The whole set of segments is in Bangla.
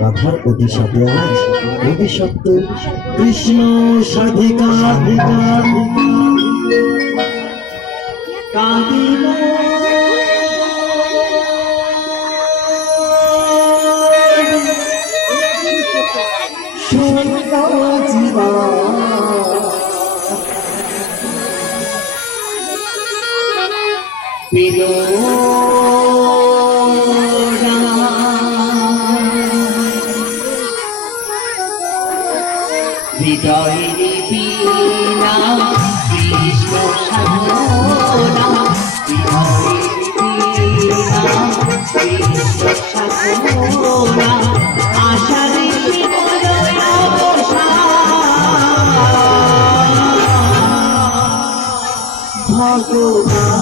রাধার অভিশাপে আজ অভিশপ্ত কৃষ্ণ সাধিকা কাঁদিব হৃদয়ের বীণা কৃষ্ণ সাধনা, হৃদয়ের বীণা কৃষ্ণ সাধনা, আশারে ভগবান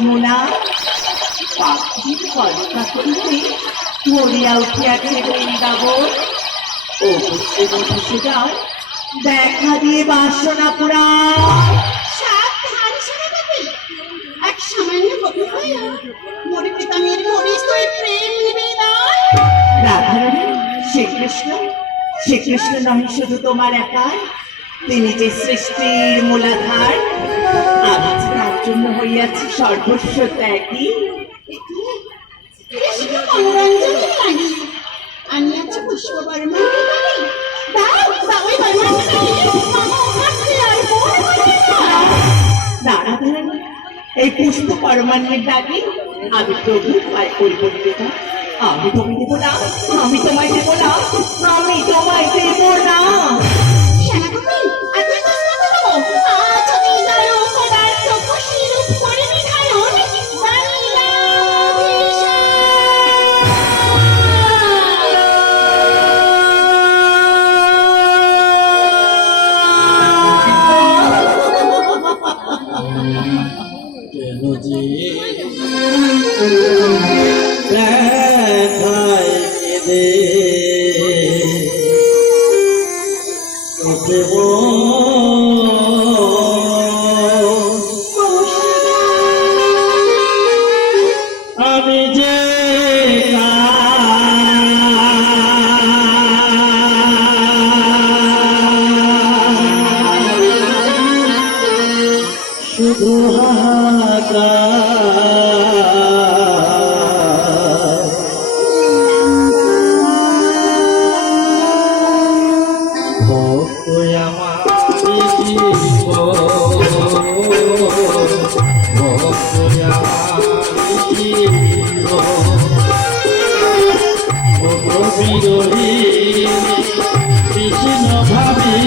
যমুনা পাখির কলকা করিতে মরিয়া উঠিয়াছে বৃন্দাবন। ও মধুসূদন দেখা দিয়ে বাসনা পুরাণ। সাবধান সেনাপতি, এক সামান্য কবি হইয়া মোরে পিতামের মোরে স্তরে প্রেম নিবেদন। রাধারানী, শ্রীকৃষ্ণ শ্রীকৃষ্ণ নয় শুধু তোমার একার, তিনি যে সৃষ্টির মূলাধার। আমি যে তার জন্য হইয়াছি সর্বস্ব ত্যাগী। কৃষ্ণ মনোরঞ্জনের লাগি আনিয়াছে পুষ্পবর্মা। দাও দাও ওই বর্মাকে মামা হাতে আর মোর হইবে না। রাধারানী, এই পুষ্প পরমান্নের ডাকে আমি প্রভুর পায়ে করিব নিবেদন। আমি তোমায় দেব না, আমি তোমায় দেব না, আমি তোমায় দেব না। সেনাপতি, আপনি প্রশ্ন করো। আজ যদি যারো পদার্থ খুশি রূপ করে বিধায়ন কেন যে দেখায় কেঁদে তোকে আমি যে শুধু বিরোহী কৃষ্ণ ভাবি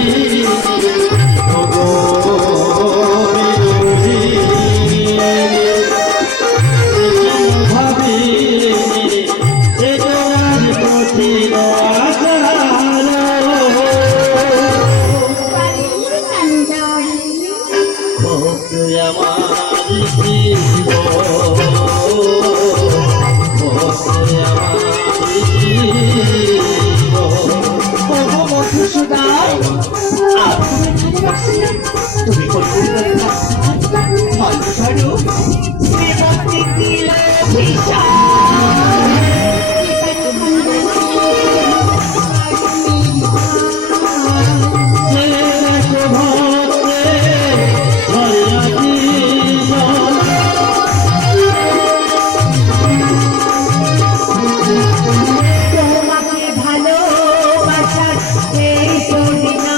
তুমি শ্রীমতী দিল তোমাকে ভালোবাসার এই সরিনা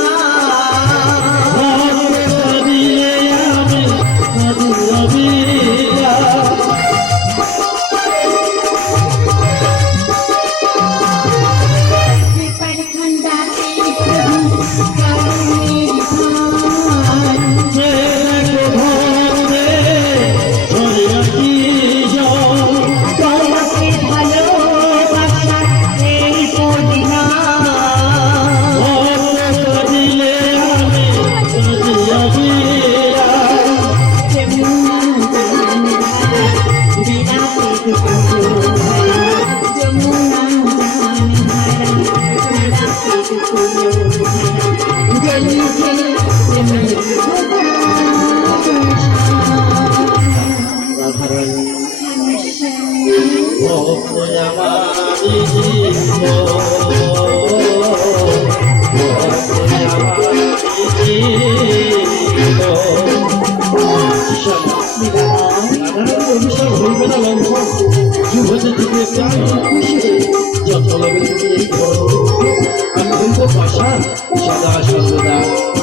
সদা সর্বদা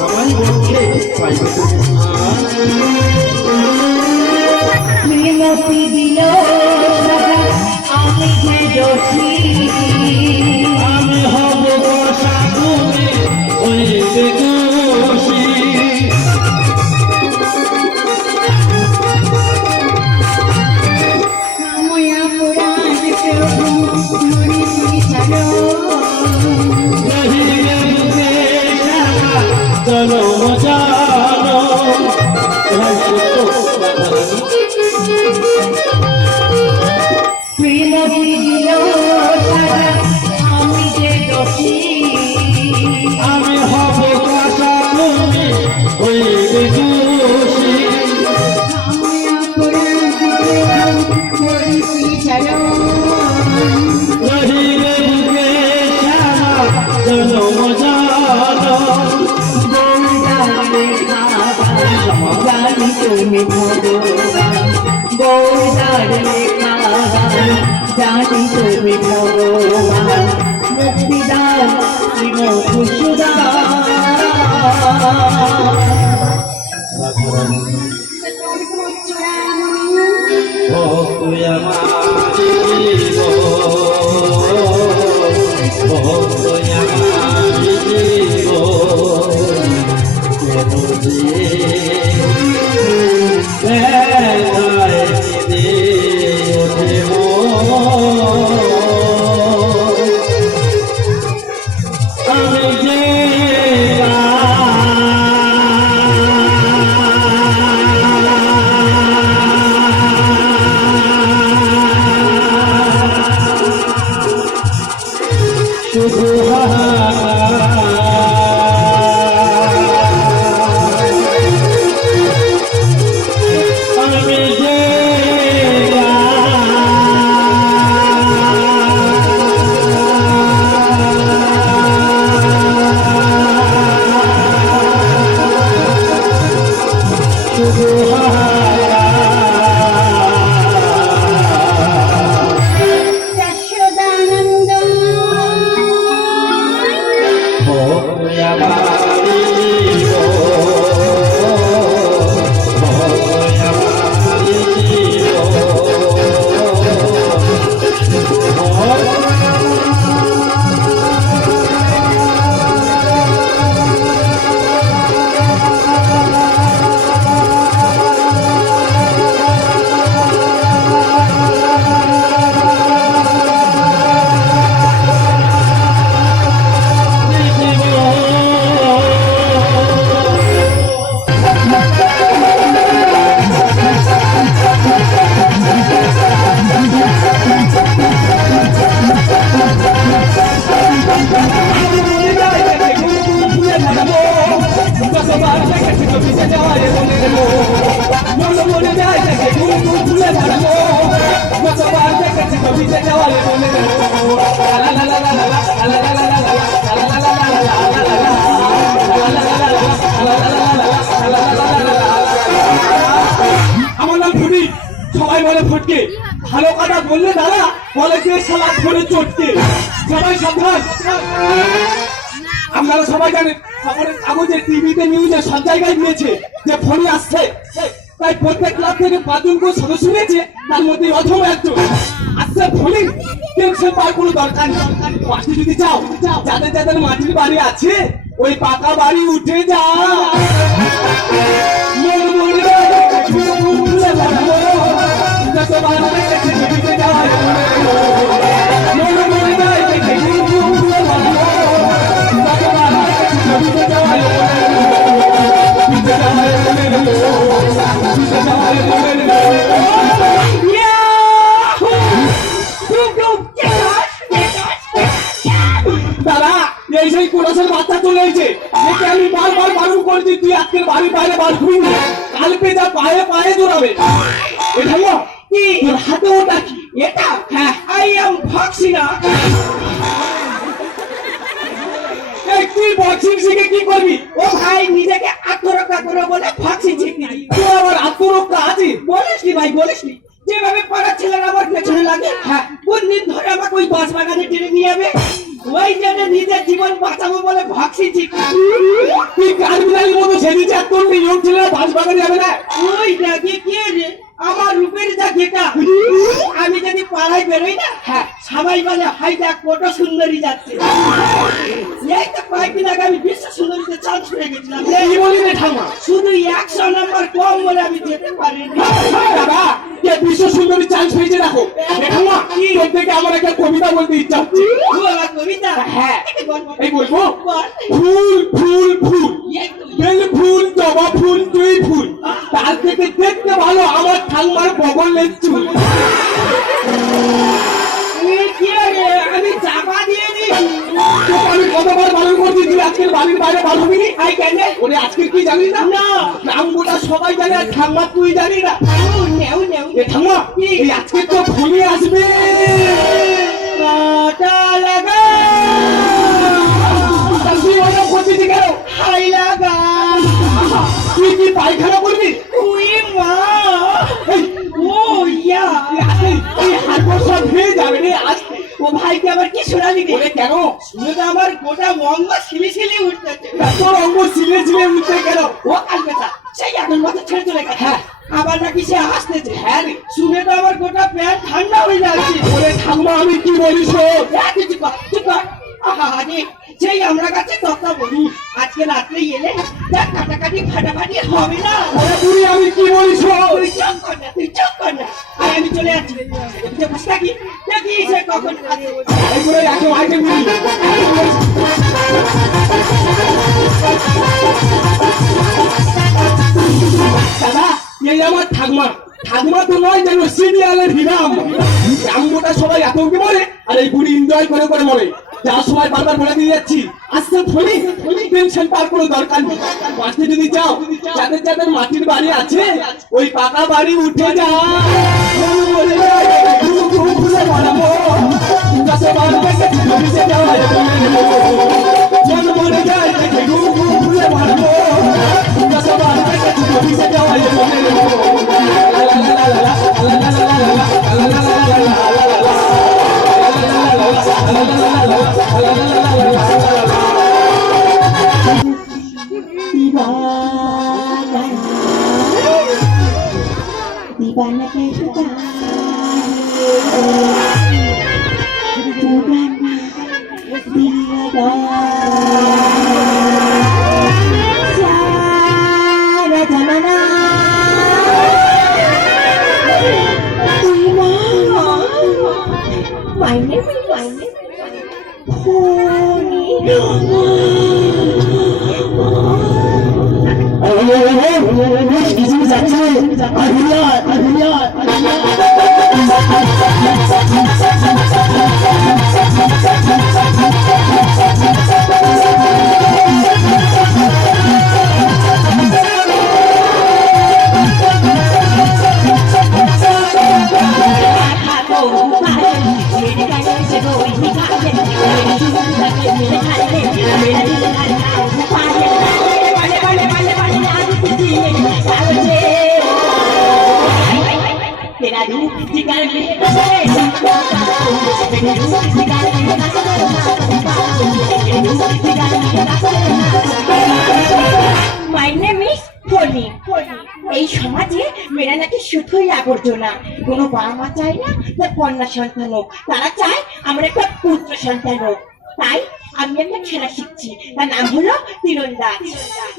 আমার পক্ষে পাইবে শ্রীমতী দিল আমি যে দোষী আমি হব বসা তুমি হইবে দোষী জানো জানি তুমি ভগবান মুক্তি দাও শ্রী মধুসূদন ও তুই আমার জীবন, ও তুই আমার জীবন, কেন যে ব্যথায় কেঁদে ওঠে মন। আমি যে শুধু আমি যে শুধু আমার নাম ফুটি, সবাই বলে ফুটকে। ভালো কথা বললে দাদা বলে যে শালা ধরে চটকে। সবাই সাবধান। আপনারা সবাই জানেন খবরের কাগজে, টিভিতে, নিউজে সব জায়গায় দিয়েছে যে ফোনে আসছে। তাই প্রত্যেক ক্লাব থেকে 5 জন করে সদস্য নিয়েছে, তার মধ্যে অথম একজন আসছে ফোনে। টেনশন পাওয়ার কোনো দরকার নেই। পাশে যদি চাও, যাদের যাদের মাটির বাড়ি আছে ওই পাকা বাড়ি উঠে যা। মন মনে ভুলে যাবো, যত বাড়ি দেখেছে ছবিতে যাওয়ার মন মনে ভুলে যাবো, যত বাড়ি দেখেছে ছবিতে যাওয়ার দাদা এই সেই কোরাসের বাচ্চা চলে এসেছে। একে আমি বারবার বারণ করছি তুই আজকের বাড়ির বাইরে বার করবি না, কালকে যা পায়ে পায়ে জোড়াবে। এটা কি তোর হাতে ওটা কি? এটা হ্যাঁ, আই এম ফক্সিনা। তুই বক্সিং শিখে কি করবি? ও ভাই নিজেকে আত্মরক্ষা করে বলে বক্সিং শিখবি। তুই আবার আত্মরক্ষা আছে? বলিস নি ভাই, বলিস নি। যেভাবে পাড়ার ছেলেরা আমার পেছনে লাগে, হ্যাঁ কোন দিন ধরে আমাকে ওই বাস বাগানে টেনে নিয়ে যাবে, ওই জন্য নিজের জীবন বাঁচাবো বলে বক্সিং শিখবি। তুই কাঠবিড়ালির মতো সেদিকে আর তোর নিয়ম ছেলেরা বাস বাগানে যাবে না? ওই দেখে কে রে আমার রূপের যা ঘেটা। আমি যদি পাড়ায় বেরোই না, হ্যাঁ সবাই বলে হাই দেখ কত সুন্দরী যাচ্ছে। এই তো কয়েকদিন আগে আমি বিশ্ব সুন্দরীতে চান্স পেয়ে গেছিলাম। এই বলি রে ঠামা, শুধু 100 নম্বর কম বলে আমি যেতে পারিনি। বাবা কে বিশ্ব সুন্দরী চান্স পেয়েছে দেখো। ঠামা তোর থেকে আমার একটা কবিতা বলতে ইচ্ছা হচ্ছে। আমার কবিতা? হ্যাঁ এই বলবো। ফুল ফুল ফুল, বেল ফুল, জবা ফুল, তুই ফুল, তার থেকে দেখতে ভালো আমার ঠাম্মার বগলের চুল। আমি চাপা দিয়ে দিই। আমি কতবার বারণ করছি তুই আজকের বাড়ির বাইরে বার হবি নি। আই কেন ওরে আজকের কি জানিস না? না নাম গোটা সবাই জানে, আর ঠাম্মা তুই জানি না। ঠাম্মা এই আজকে তো ফোনে আসবে। কাটা লাগা তুই ওরকম করছিস কেন? হাই লাগা তুই কি পায়খানা করবি? তুই মা ও ইয়া এই হাড় সব হয়ে যাবে রে। আবার কি শোনালি রে? কেন? শুনে তো আমার গোটা অঙ্গ শিলি উঠতেছে। তোর অঙ্গ শিলে উঠতে কেন? ও কালকেটা সেই এখন মতো ছেড়ে চলে গেছে। হ্যাঁ, আবার নাকি সে হাসতেছে। হ্যাঁ রে, শুনে তো আমার গোটা প্যান্ট ঠান্ডা হয়ে যাচ্ছে। ওরে ঠাম্মা, আমি কি বলিস? চুপ কর। আরে সেই আমরা কাছে কথা বলি, আজকে রাত্রে এলে যা কাটাকাটি ফাটাফাটি হবে না। ওরে বুড়ি, আমি কি বলিস? তুই চুপ কর না, আর আমি চলে যাচ্ছি। বসে থাকি, দেখি সে কখন আসে। এইগুলো এখন আইটেম দাদা, এই আমার ঠাকমা তো নয়, যেন সিরিয়ালের হিরাম। গ্রামটা সবাই এত কি বলে, আর এই বুড়ি এনজয় করে মরে। যা সময় বারবার বলে দিয়ে যাচ্ছি, আজকে টেনশন পার কোনো দরকার নেই। বাঁচতে যদি চাও, যাদের মাটির বাড়ি আছে, ওই পাকা বাড়ি উঠে যা। दीवाना कैसे सारा जमाना मायने तेरा रूप जिगर में My name is Tony. এই সমাজে মেয়েরা নাকি শুধুই আবর্জনা, কোনো বাবা মা চায় না তার কন্যা সন্তান হোক, তারা চায় আমার একটা পুত্র সন্তান হোক। তাই আমি একটা খেলা শিখছি, তার নাম হলো তীরন্দাজ।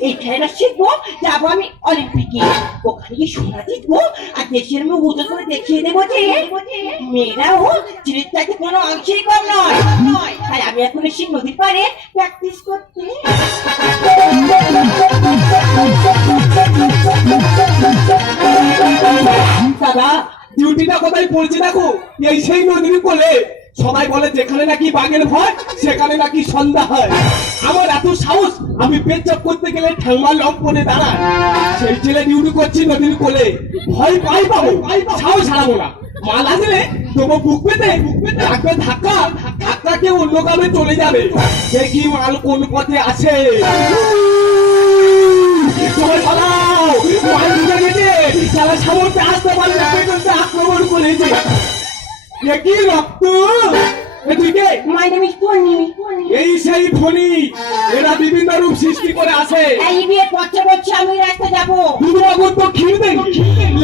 এই খেলাটা শিখবো, যাবো আমি অলিম্পিকে, ওখানে গিয়ে সোনা জিতবো আর দেশের মুখ উঁচু করে দেখিয়ে দেবো যে মেয়েরাও ছেলের চাইতে কোনো অংশেই কম নয়। তাই আমি এখন এসে নদীর পাড়ে প্র্যাকটিস করতে। দাদা, ডিউটিটা কোথায় পড়ছে দেখো, এই সেই নদীর কোলে। সবাই বলে যেখানে নাকি বাঘের ভয়, সেখানে নাকি সন্ধ্যা হয়। আমার এত সাহস, আমি পেচ্ছাপ করতে গেলে ঠাংমা লম্পনে দাঁড়ায়। সেই ছেলে ডিউটি করছি নদীর কোলে, ভয় পাবো, সাহস হারাবো না। মাল আসলে তবু বুক পেতে রাখবে ধাক্কা কেউ অন্য কামে চলে যাবে। দেখি মাল কোন পথে আসে। সবাই পালাও, মাল ঢুকে গেছে, তারা সামর্থ্যে আসতে পারলে আক্রমণ করেছে। কি রক্ত? এই সেই ফণি, এরা বিভিন্ন রূপ সৃষ্টি করে আসে। এই বিয়ে পথে বলছি আমি রাস্তা যাবো। দুর্গাগর তো খির দেंगे,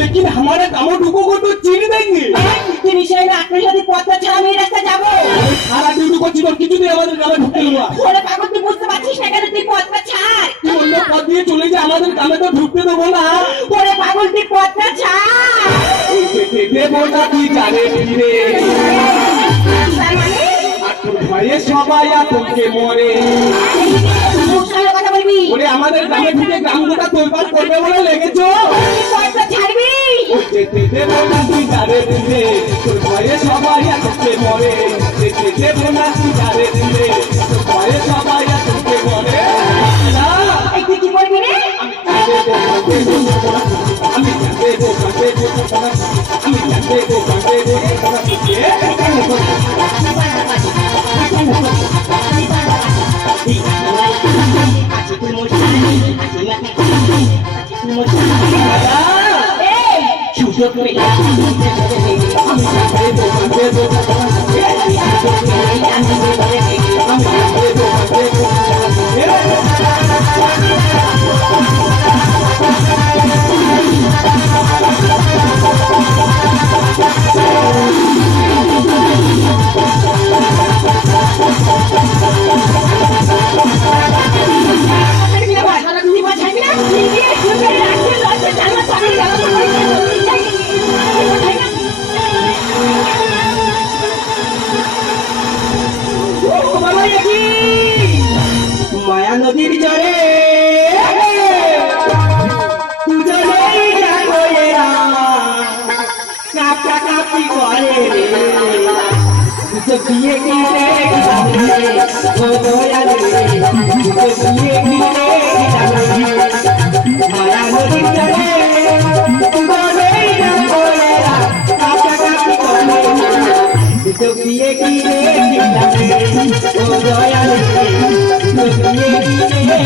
लेकिन हमारे गाँव ढुको को तो चीर देंगे। তুমি সেই না আপনি যদি পথে ছাড়া আমি রাস্তা যাবো। সারা ডিউটি করছি, তোর কিছুতেই আমাদের গ্রামে ঢুকতে দেবো না। ওরে পাগল, তুই বুঝতে পারছিস না কেন? তুই পথটা ছাড়। তুই অন্য পথ দিয়ে চলে যা, আমাদের গ্রামে তো ঢুকতে দেবো না। ওরে পাগল, তুই পথটা ছাড়। দেবো না তুই জানে ফিরে, তার মানে ভয়ে সবাই আতঙ্কে মরে। মুখ সামলে কথা বলবি। ওরে আমাদের গ্রামে ঢুকে গ্রামটা তোলপাড় করবে বলে লেগেছো। তুই পথটা ছাড়বি। যেতে দেবো না তুই জানে ফিরে, তোর ভয়ে সবাই আতঙ্কে মরে। যেতে দেবো না তুই জানে ফিরে, তোর ভয়ে সবাই আতঙ্কে মরে। এই তুই কি বলবি রে? সুযোগ পেলে কি করে রে তো বিয়ে কি রে ও দয়াল রে তো বিয়ে কি রে মায়া নদী চলে বলে না বলেরা কাকা কাকি করে তো বিয়ে কি রে ও দয়াল রে তো বিয়ে কি রে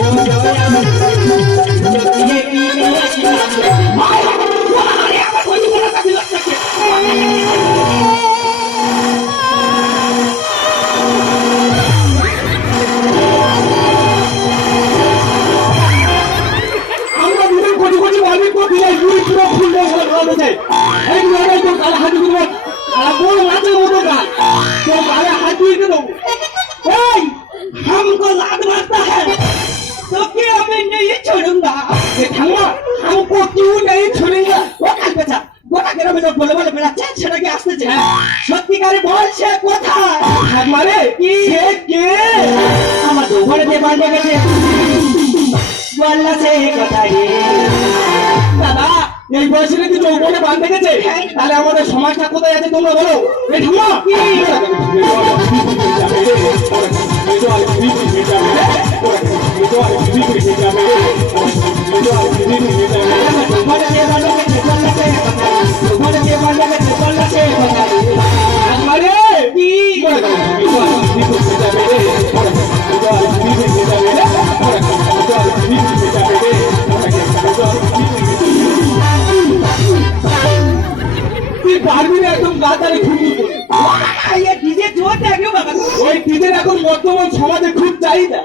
ও দয়াল তো বিয়ে কি রে আরে আমার কইতে বলা কাছে লাগছে আমরা দুজন কোটি কোটি ভাবি কোটি যাই দুই পুরো ফুল দিয়ে ভালো যায় এই লড়াই তো কাল হাত দিব আর বল নাচের মতো গান তো গালে হাত দিয়ে দেবো এই हमको लात मारता है तो क्या मैं नहीं छोड़ूंगा ये ठाकुर हमको क्यों नहीं छोड़ेगा वो काल बेटा গোটা গ্রামে লোক বলে বলে বেড়াচ্ছে সেটাকে আসতেছে সত্যিকারে বলছে কোথায় আমারে কি সে কে আমার দোকানে দিয়ে বাঁধে গেছে বলছে কোথায় রে দাদা এই বয়সে কি যৌবনে বাঁধে গেছে তাহলে আমাদের সমাজটা কোথায় আছে তোমরা বলো এই ঠাম্মা তুই পারবি না একদম গাতারে ঘুরঘুর করে ডিজে জোর দেখো বাবা ওই ডিজের এখন বর্তমান সমাজে খুব চাহিদা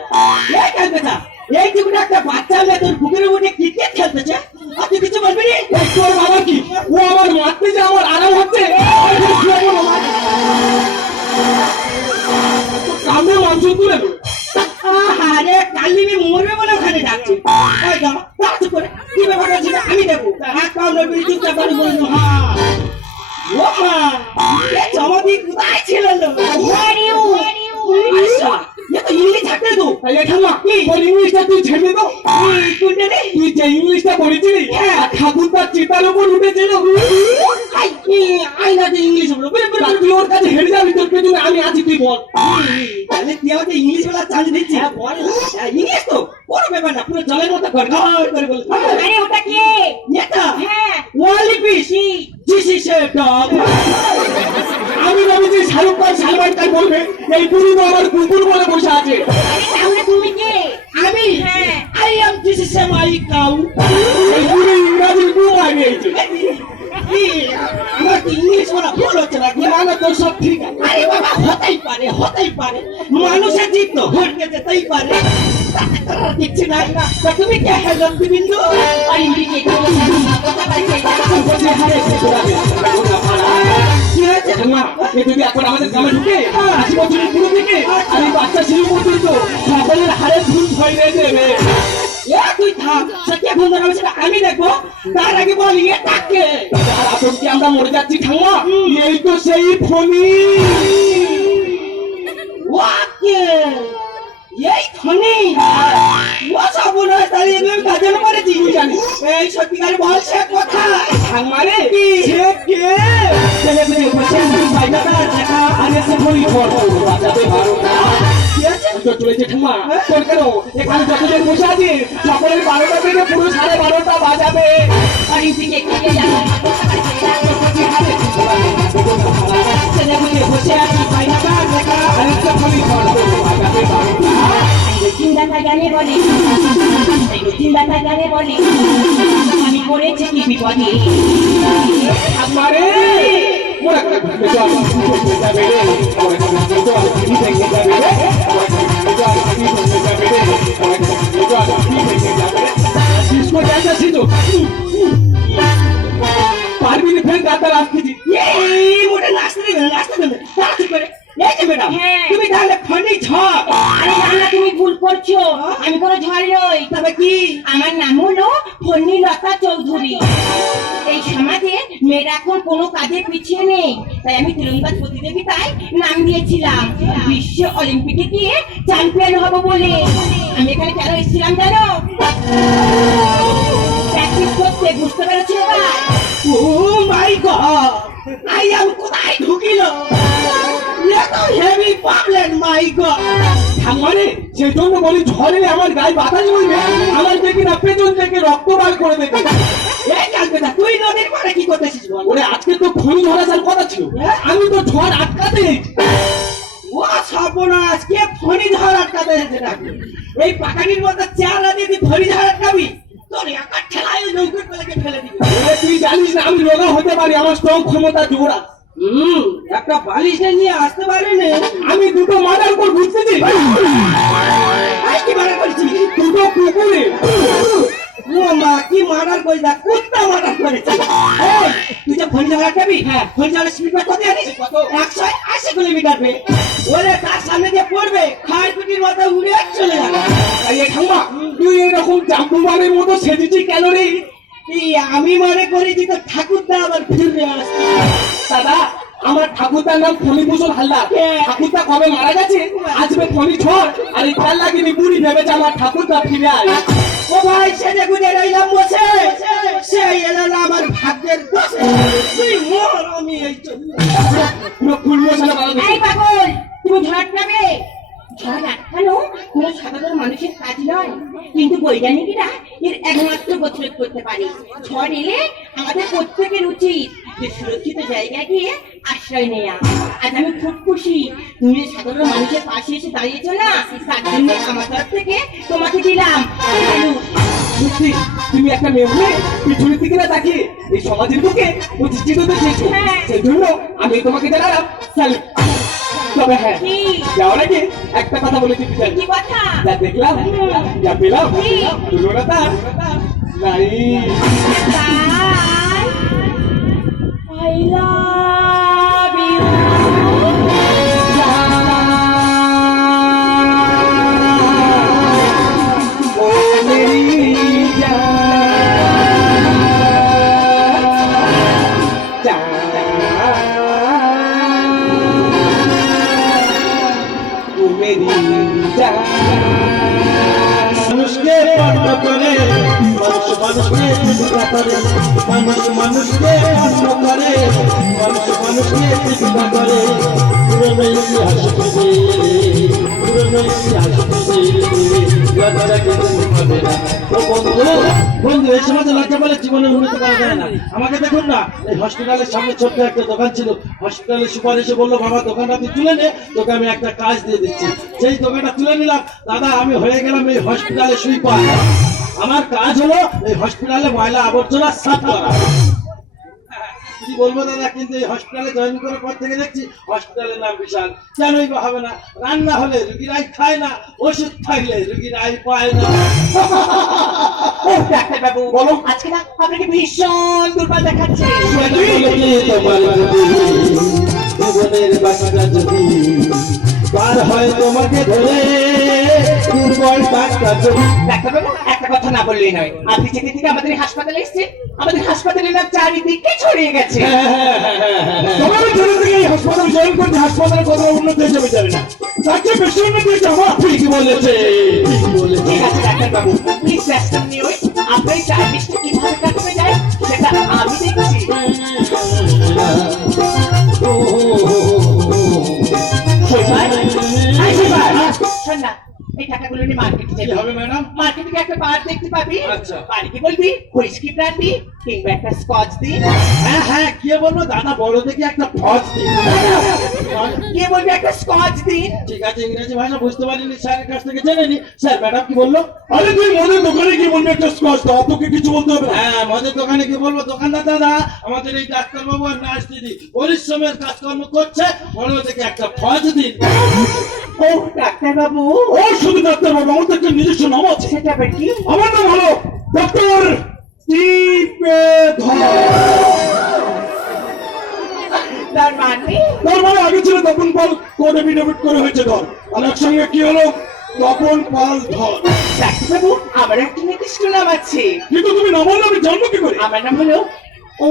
এই খেলতেছা এই তুমি একটা বাচ্চা মেয়ে তোর বুকের উপরে ক্রিকেট খেলতেছে আর তুই কিছু বলবি রে তোর বাবা কি ও আমার মারতে যে আমার আরাম হচ্ছে কামে মাংস তুলে আরে কালি আমি মরবে বলে ওখানে ডাকছি ওই জামা তাড়াতাড়ি করে কি ব্যাপার আছে আমি দেবো হাত পাও নড়বি চুপচাপ করে বলবো হ্যাঁ ও মা এ জমাদি কোথায় ছিল লো আচ্ছা ये तो इंग्लिश ছাড়তে তো এই ঠাম্মা কি বল ইংলিশটা তুই ছেড়ে দাও কোনটা রে তুই যে ইংলিশটা পড়েছিলি হ্যাঁ ঠাকুরদার চিতার উপর উঠেছিল আই না যে ইংলিশ বলো তুই ওর কাছে হেরে যাবি তোর পেছনে আমি আছি তুই বল তাহলে তুই আমাকে ইংলিশ বলা চান্স দিচ্ছিস হ্যাঁ বল ইংলিশ তো কোনো ব্যাপার না পুরো জলের মতো করে বল আরে ওটা কি এটা হ্যাঁ ওয়ালি পিসি দিস ইজ এ ডগ আমি ভাবছি শাহরুখ খান সালমান খান বলবে এই বুড়ি তো আমার কুকুর বলে বসে আছে আরে তাহলে তুমি কে আমি হ্যাঁ I am this is my cow এই বুড়ি ইংরেজি খুব আগে গেছে আমার ইংলিশ বলা ভুল হচ্ছে না না তো সব ঠিক আছে আরে বাবা হতেই পারে মানুষের জীব তো হয়ে যেতেই পারে কিছু নাই না তুমি কে হেলো বিন্দু আর ইংরেজি কথা বলতে বসে হারে কি হয়েছে মা এই যদি এখন আমাদের গ্রামে ঢুকে 80 বছরের পুরো থেকে আর এই বাচ্চা শিশু পর্যন্ত সকলের হাড়ে ধুল ছড়িয়ে দেবে তুই থাক সত্যি এখন ধরা সেটা আমি দেখবো তার আগে বল এটাকে এখন কি আমরা মরে যাচ্ছি ঠাম্মা এই তো সেই ফণি ওকে এই ফণি ও সব বলে তাহলে আমি কাজে করেছি জানিস এই সত্যিকারে বল সে কোথায় ঠাম্মা রে সে কে ছেলে মেয়ে বসে আছে বাইটা দেখা আরে সে ফণি ফটো বাজাতে পারো না তো চলেছে ঠাম্মা তোর কেন এখানে যতজন বসে আছে সকলের 12টা থেকে পুরো 12:30টা বাজাবে আর ইংরেজি কে জানো ছেলেমেয়ে বসে আছে বাইটা দেখা আরে সে ফণি ফটো বাজাতে পারো না চিন্তা গানে বলে আমি করেছি কি বিপদে আমারে মোরা করে বেজা যাবে রে মোরা করে বেজা কি থেকে যাবে রে মোরা করে বেজা কি থেকে যাবে রে মোরা করে বেজা কি থেকে যাবে রে ডিসকো ডান্সার সিজো পারবি না ফের গাতা আসছি এই মোটা নাচতে দে তাড়াতাড়ি করে এই যে ম্যাডাম তুমি তাহলে ফণি ঝড় আরে না তুমি ভুল করছো আমি কোনো ঝড় নই তবে কি আমার নাম হলো ফণিলতা চৌধুরী এই সমাজে মেয়েরা এখন কোনো কাজে পিছিয়ে নেই তাই আমি তীরন্দাজ প্রতিযোগিতায় নাম দিয়েছিলাম বিশ্ব অলিম্পিকে গিয়ে চ্যাম্পিয়ন হব বলে আমি এখানে কেন এসেছিলাম জানো দেখো ঠিক করতে, বুঝতে পেরেছি এবার? ও মাই গড, আই এম কোথায় ঢুকিল? এত হেভি প্রবলেম, মাই গড। ঠাম্মারে, সেই জন্য বলি ঝড়ে আমার গায়ে বাতাস বইবে, আমার দেখি না পেছন থেকে রক্ত বার করে দেবে। এই কালকেটা তুই নদীর পাড়ে কি করতেছিস বল? ওরে আজকে তো খনি ঝড় আসার কথা ছিল, আমি তো ঝড় আটকাতে এসেছি। ও সর্বনাশ, কে খনি ঝড় আটকাতে এসেছে নাকি? এই পাকানির মতো চেহারা দিয়ে তুই খনি ঝড় আটকাবি? তোর একা ঠেলায় নৌকোর পেলেকে ফেলে দিবি। তুই জানিস না আমি রোগা হতে পারি, আমার স্ট্রং ক্ষমতা জোর আছে। একটা বালিশ নিয়ে আসতে পারেনি। আমি দুটো মার্ডার করে ঘুরতেছি। কি মার্ডার করেছি? দুটো কুকুরে। ও মা, কি মার্ডার করে? দেখ কুত্তা মার্ডার করেছে। ওই, তুই যে খনি ঝড় আটকাবি, হ্যাঁ খনি ঝড়ের স্পিড কত জানিস? 180 কিলোমিটার পে। ওরে তার সামনে যে পড়বে, খাড়পিটির মতো উড়ে চলে যাবে। এই ঠাম্মা, তুই এরকম জাম্বুবারের মতো সেজেছিস কেন রে? আমি মনে করেছি তো ঠাকুরদা আবার ফিরে আসছে। দাদা, আমার ঠাকুরদার নাম ফণিভূষণ হালদার। ঠাকুরদা কবে মারা গেছে, আসবে ফণি ঝড়, আর এই খেয়াল লাগেনি বুড়ি ভেবেছে আমার ঠাকুরদা ফিরে আসবে। ও ভাই, সেজে গুজে রইলাম বসে, সেই এলো না আমার ভাগ্যের দোষে। তুই মর, আমি এই পুরো ফুল মশলা বানাবো। এই পাগল, তুমি ঝড় আটকাবে? ঝড় আটকানো কোনো সাধারণ মানুষের কাজ নয়, কিন্তু বৈজ্ঞানিকরা এর একমাত্র প্রতিরোধ করতে পারে। ঝড় এলে আমাদের প্রত্যেকের উচিত যে সুরক্ষিত জায়গায় গিয়ে আশ্রয় নেয়া। আজ আমি খুব খুশি তুমি যে সাধারণ মানুষের পাশে এসে দাঁড়িয়েছো না, তার জন্য আমার তরফ থেকে তোমাকে দিলাম ভালো। সত্যি তুমি একটা মেয়ে হয়ে পিছনের দিকে না তাকিয়ে এই সমাজের বুকে প্রতিষ্ঠিত হতে চেয়েছো, সেই জন্য আমি তোমাকে জানালাম স্যালুট। তবে হ্যাঁ, কি? যাওয়ার আগে একটা কথা বলে দিতে চাই। কি কথা? যা দেখলাম, যা পেলাম, তুলনা তার নাই। I love you. ও মেরি মানুষকে পাঠ করে, মানুষ মানুষকে চিন্তা করে, মানুষ মানুষকে অন্ন করে, মানুষ মানুষকে চিন্তা করে। পুরনো ইতিহাস খুঁজে, পুরনো ইতিহাস খুঁজে, লজ্জা কিছু হবে না। ও বন্ধু, বন্ধু, এই সমাজে লজ্জা বলে জীবনে উন্নতি করা যায় না। আমাকে দেখুন না, এই হসপিটালের সামনে ছোট্ট একটা দোকান ছিল, হসপিটালের সুপার এসে বললো, বাবা দোকানটা তুই তুলে নে, তোকে আমি একটা কাজ দিয়ে দিচ্ছি। যেই দোকানটা তুলে নিলাম, দাদা আমি হয়ে গেলাম এই হসপিটালে সুইপার। আমার কাজ হলো এই হসপিটালে ময়লা আবর্জনা সাফ করা। কি বলবো দাদা, কিন্তু এই হসপিটালে জয়েন করার পর থেকে দেখছি হসপিটালের নাম বিশাল। কেনই বা হবে না? রান্না হলে রুগীরাই খায় না, ওষুধ থাকলে রুগীরাই পায় না। ও ডাক্তার বাবু, বলো। আজকে না আপনাকে ভীষণ দুর্বল দেখাচ্ছে। তোমার যদি জীবনের বাকিটা যদি পার হয় তোমাকে ধরে, দুর্বল ডাক্তার যদি। ডাক্তার বাবু, একটা কথা না বললেই নয়, আপনি যেদিন থেকে আমাদের এই হাসপাতালে এসেছেন, আমাদের হাসপাতালের নাম চারিদিকে ছড়িয়ে গেছে। তবে আমি ধরে থেকে এই হাসপাতাল জয়েন করছি, হাসপাতালে কত উন্নতি হিসেবে জানি না, তার চেয়ে বেশি উন্নতি হয়েছে আমার। ঠিক বলেছে, ঠিক বলেছে। ঠিক আছে ডাক্তার বাবু, প্লিজ ব্যস্ত নিয়ে ওই আপনার এই চার্জটা কিভাবে কাটতে যায় সেটা আমি দেখছি। শোন না, এই টাকাগুলো নিয়ে মার্কেটে কি যাবি। হবে ম্যাডাম? মার্কেটে গিয়ে একটা বার দেখতে পাবি, আচ্ছা। বাড়িকে বলবি হুইস্কি ব্র্যান্ডি কিংবা একটা স্কচ দিন। হ্যাঁ হ্যাঁ, কে বলবো দাদা, বড় দেখি একটা ফজ দিন। কে বলবি একটা স্কচ দিন। ঠিক আছে, ইংরেজি ভাষা বুঝতে পারিনি, স্যারের কাছ থেকে জেনে নি। স্যার, ম্যাডাম কি বললো? আরে তুই মদের দোকানে কি বলবি একটা স্কচ দাও, তোকে কিছু বলতে হবে না। হ্যাঁ, মদের দোকানে কি বলবো? দোকানদার দাদা, আমাদের এই ডাক্তারবাবু আর নার্স দিদি পরিশ্রমের কাজকর্ম করছে, বড় দেখে একটা ফজ দিন। ও ডাক্তার বাবু, ও শুধু ডাক্তার বাবু, আমার তো একটা নিজস্ব নাম আছে। সেটা আবার কি? আমার নাম হলো ডক্টর টিপেধর। তার মানে তার মানে আগে ছিল তপন পাল, কোড এফিডেভিট করে হয়েছে ধর, আর একসঙ্গে কি হলো তপন পাল ধর। ডাক্তার বাবু, আমার একটা নির্দিষ্ট নাম আছে। কিন্তু তুমি না বললে আমি জানবো কি করে? আমার নাম হলো ও